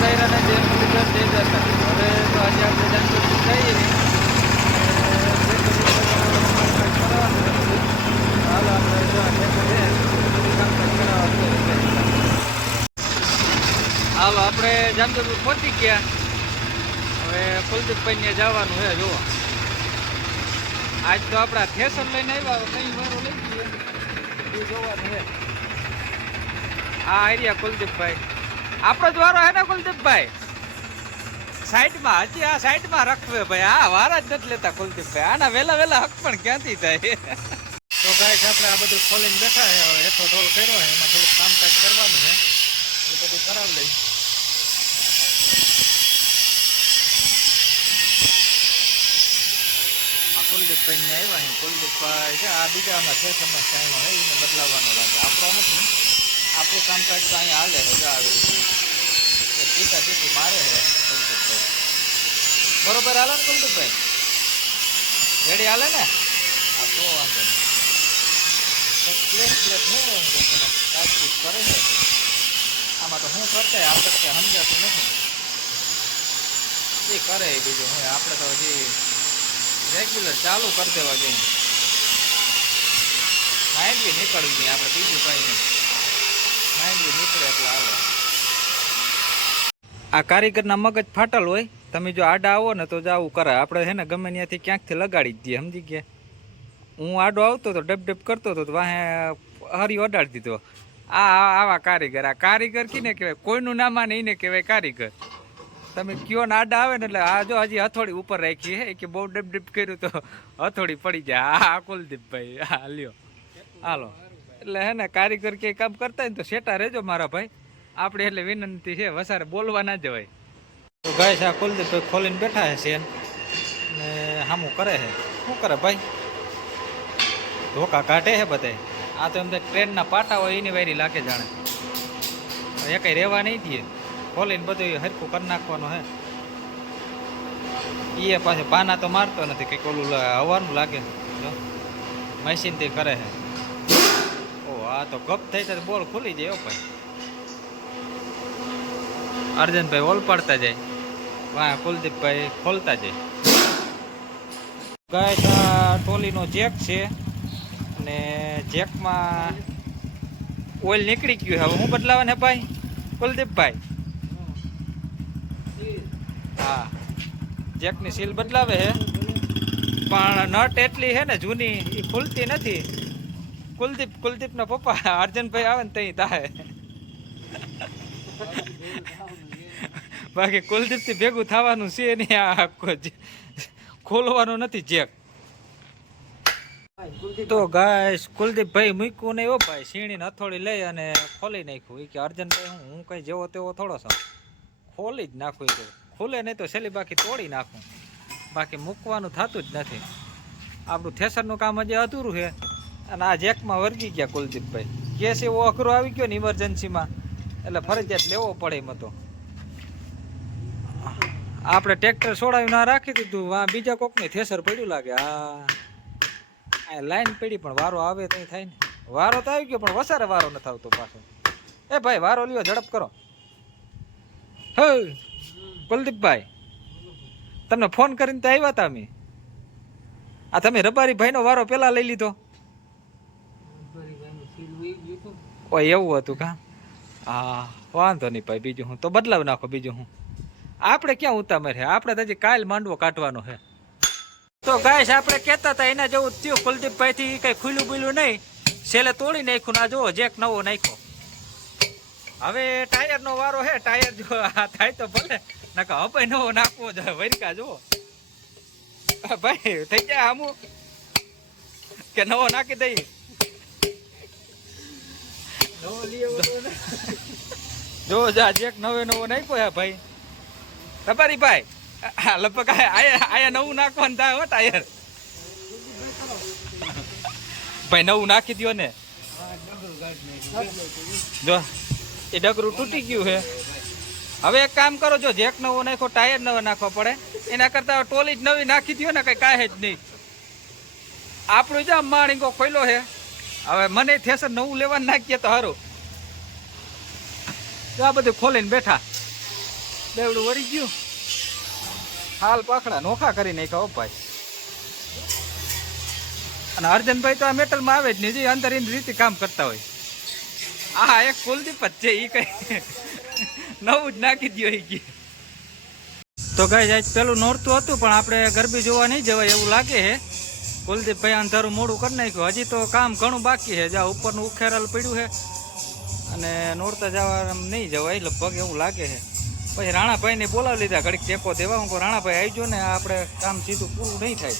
દાયરાને જે મુરલીધર જઈ જતા હવે તો આજે આપણે જાણતું જઈએ હાલ આપણે જો કામકાજ કરાવવા હાલો આપણે જામજોધપુર પહોંચી ગયા. હવે કુલદીપભાઈને જવાનું છે જોવા. આજ તો આપણા થેસર લઈને આવ્યા કઈ વારો લઈ ગઈએ એ જોવાનું છે. આ એરિયા કુલદીપભાઈ આપણો જ વારો હે ને કુલદીપભાઈ? સાઈડમાં હજી આ સાઈડમાં રખવે ભાઈ. આ વારા જ નથી લેતા કુલદીપભાઈ. આના વેલા વેલા હક પણ ક્યાંથી થાય? તો ગાઈસ આપણે આ બધું ખોલીને બેઠા છે. હવે હેઠો ઢોલ કર્યો છે, એમાં થોડુંક કામકાજ કરવાનું છે, એ બધું કરાવી લઈ. આ કુલદીપભાઈ ને આવ્યા છે. કુલદીપભાઈ છે આ બીજાના છે સમસ્યાનો છે એને બદલાવવાનો લાગે. આપણો નથી, આપણું કામકાજ તો અહીંયા હાલે રજા આવે સીધા સીધી મારે છે કુલદીપભાઈ. બરોબર હાલે ને કુલદીપભાઈ? રેડી હાલે ને? આ તો વાંધો નહીં. પ્લેટ પ્લેટ હે કાચકૂચ કરે છે. આમાં તો શું કરતા આપણે સમજાતું નથી. એ કરે બીજું હું આપણે તો હજી રેગ્યુલર ચાલુ કરી દેવા જઈએ. માઇન્ડ બી નીકળવી નહીં આપણે, બીજું કંઈ નહીં. માઇન્ડ બી નીકળે એટલે આવે. આ કારીગરના મગજ ફાટલ હોય. તમે જો આડા આવો ને તો જ આવું કરે. આપણે છે ને ગમે ત્યાંથી ક્યાંકથી લગાડી જ દઈએ, સમજી ગયા? હું આડો આવતો હતો, ડબ ડબ કરતો હતો તો વાહે હરી અડાડી દીધો. આવા કારીગર. આ કારીગર કીને કહેવાય? કોઈનું નામ આને એને કહેવાય કારીગર. તમે કયો ને આડા આવે ને એટલે આ જો હજી હથોડી ઉપર રાખી હે કે બહુ ડબ ડબ કર્યું તો હથોડી પડી જાય. આ કુલદીપભાઈ હા લ્યો હાલો. એટલે હે ને કારીગર કે કામ કરતા હોય ને તો સેટા રહેજો મારા ભાઈ. આપણે એટલે વિનંતી છે, વસારે બોલવા ના જવાય. તો ગાય છે આ કુલદીપભાઈ ખોલીને બેઠા છે સેન ને સામું કરે છે. શું કરે ભાઈ? ધોકા કાઢે છે બધા. આ તો એમ ટ્રેનના પાટા હોય એની વાયરી લાગે જાણે. એ કંઈ રહેવા નહીં દે. ખોલીને બધું હરખું કરી નાખવાનું હે. એ પાછું પાના તો મારતો નથી, કંઈક ઓલું હવાનું લાગે. જો મશીનથી કરે છે. ઓ આ તો ગપ થઈ તો બોલ ખુલી જાય. ભાઈ અર્જનભાઈ ઓલ પાડતા જાય, વાહ કુલદીપભાઈ ખોલતા જાય. ગાય ટોલીનો જેક છે અને જેકમાં ઓઇલ નીકળી ગયું. હવે હું બદલાવાને ભાઈ કુલદીપભાઈ? હા જેકની સીલ બદલાવે છે પણ નટ એટલી છે ને જૂની, એ ખુલતી નથી. કુલદીપના પપ્પા અર્જનભાઈ આવે ને ત્યાં થાય. બાકી કુલદીપથી ભેગું થવાનું છે નહીં. આ ખોલવાનું નથી જેક. તો ગાય કુલદીપભાઈ મૂક્યું નહીં હો ભાઈ. સીણીને હથોડી લઈ અને ખોલી નાખ્યું. કે અર્જનભાઈ હું કઈ જેવો તેવો થોડો છો, ખોલી જ નાખું. કે ખુલે નહીં તો છેલ્લી બાકી તોડી નાખું. બાકી મૂકવાનું થતું જ નથી. આપણું થેસરનું કામ હજી અધૂરું છે અને આ જેકમાં વર્ગી ગયા કુલદીપભાઈ. કેસ એવો અઘરો આવી ગયો ને ઇમરજન્સીમાં એટલે ફરજિયાત લેવો પડે એમ હતો. આપણે ટ્રેક્ટર છોડાવી ના રાખી દીધું. આ બીજા કોકની થેસર પડ્યું લાગે. આ લાઈન પડી પણ વારો આવે તો થાય ને. વારો તો આવી ગયો પણ વસારે વારો નથી આવતો પાછો. એ ભાઈ વારો લ્યો, ઝડપ કરો. હે કુલદીપભાઈ તમને ફોન કરીને તો આવ્યા હતા અમે. આ તમે રબારી ભાઈનો વારો પેલા લઈ લીધો. ઓય એવું હતું કા? હા વાંધો નહીં ભાઈ. બીજું હું તો બદલાવ નાખો. બીજું હું આપણે ક્યાં ઉતામર છે? આપણે તો હજી કાલ માંડવો કાઢવાનો છે. તો ગાય આપણે કહેતા હતા એના જેવું થયું. કુલદીપભાઈ થી કઈ ખુલ્લું બુલ્યું નહીં, છેલ્લે તોડી નાખ્યું. ના જુઓ જેક નવો નાખ્યો. હવે ટાયર નો વારો છે. ટાયર જો થાય તો ભલે, નકા હવે નવો નાખવો જોઈએ. વરિકા જુઓ ભાઈ થઈ જાય આમું કે નવો નાખી દઈએ. જો જા જેક નવો નાખ્યો હે ભાઈ. રબારી ભાઈ લગભગ આયા નવું નાખવાનું થાય હો ટાયર. ભાઈ નવું નાખી દો ને. જો એ ડગરું તૂટી ગયું છે. હવે એક કામ કરો, જો જેક નવો નાખો ટાયર નવો નાખવા પડે એના કરતા ટોલી જ નવી નાખી દો ને. કઈ કાંઈ જ નહીં. આપણું જ માણીકો ખોલ્યો છે. હવે મને થેસર નવું લેવાનું નાખીએ તો સારું. આ બધું ખોલીને બેઠા. બેવડું વળી ગયું. હાલ પાખડા નોખા કરી નાખ્યા હો ભાઈ. અને અર્જનભાઈ તો આ મેટલમાં આવે જ નહીં, જે અંદર એની રીતે કામ કરતા હોય. આ એક કુલદીપ જ છે, એ કઈ નવું જ નાખી દો એ ગયું. તો ગાઈસ આજ પેલું નોરતું હતું, પણ આપણે ગરબી જોવા નહીં જવાય એવું લાગે છે. કુલદીપભાઈ અંધારું મોડું કરી નાખ્યું. હજી તો કામ ઘણું બાકી છે, જ્યાં ઉપરનું ઉખેરાલ પડ્યું છે અને નોરતા જવા નહીં જવાય લગભગ એવું લાગે છે. પછી રાણાભાઈને બોલાવી લીધા ઘડીક ટેકો દેવા. હું કહું રાણાભાઈ આવજો ને, આપણે કામ સીધું પૂરું નહીં થાય.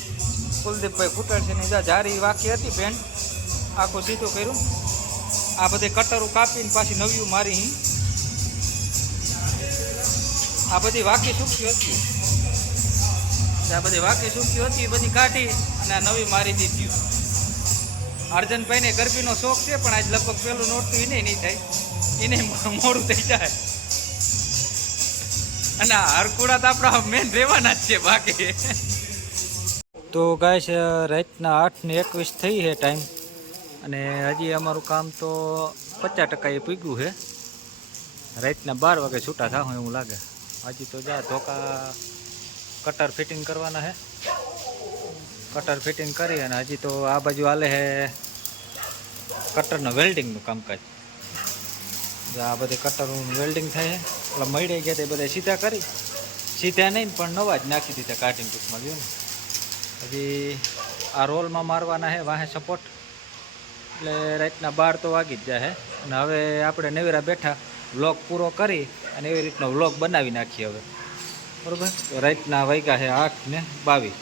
કુલદીપભાઈ ફૂટાડશીની જારી વાકી હતી બેન, આખું સીધું કર્યું. આ બધે કટરું કાપીને પાછી નવ્યું મારી. આ બધી વાકી સૂકી હતી, આ બધી વાકી સૂકી હતી, એ બધી કાઢી અને આ નવી મારી દીધી. અર્જનભાઈને ગરબીનો શોખ છે, પણ આજ લગભગ પેલું નોરતું એને નહીં થાય, એને મોડું થઈ જાય. અને હરકુડા તો આપણા મેન રહેવાના જ છે બાકી. તો ગાઈસ રાતના 8:21 થઈ છે ટાઈમ, અને હજી અમારું કામ તો 50% એ પૂગ્યું છે. રાતના 12 વાગે છૂટા થાવ એવું લાગે. હજી તો જા ધોકા કટર ફિટિંગ કરવાના છે. કટર ફિટિંગ કરી અને હજી તો આ બાજુ હાલે છે કટરનું વેલ્ડિંગનું કામકાજ. આ બધે કટરનું વેલ્ડિંગ થાય છે. એટલે મળી ગયા તે બધા સીધા કરી, સીધા નહીં પણ નવા જ નાખી દીધા કાઢીને ટૂંકમાં લ્યો ને. હજી આ રોલમાં મારવાના છે વાહે સપોર્ટ. એટલે રાતના 12 તો વાગી જ જાય. અને હવે આપણે નવેરા બેઠા વ્લોગ પૂરો કરી અને એવી રીતનો વ્લોગ બનાવી નાખીએ હવે, બરાબર. રાતના વાગ્યા છે 8:22.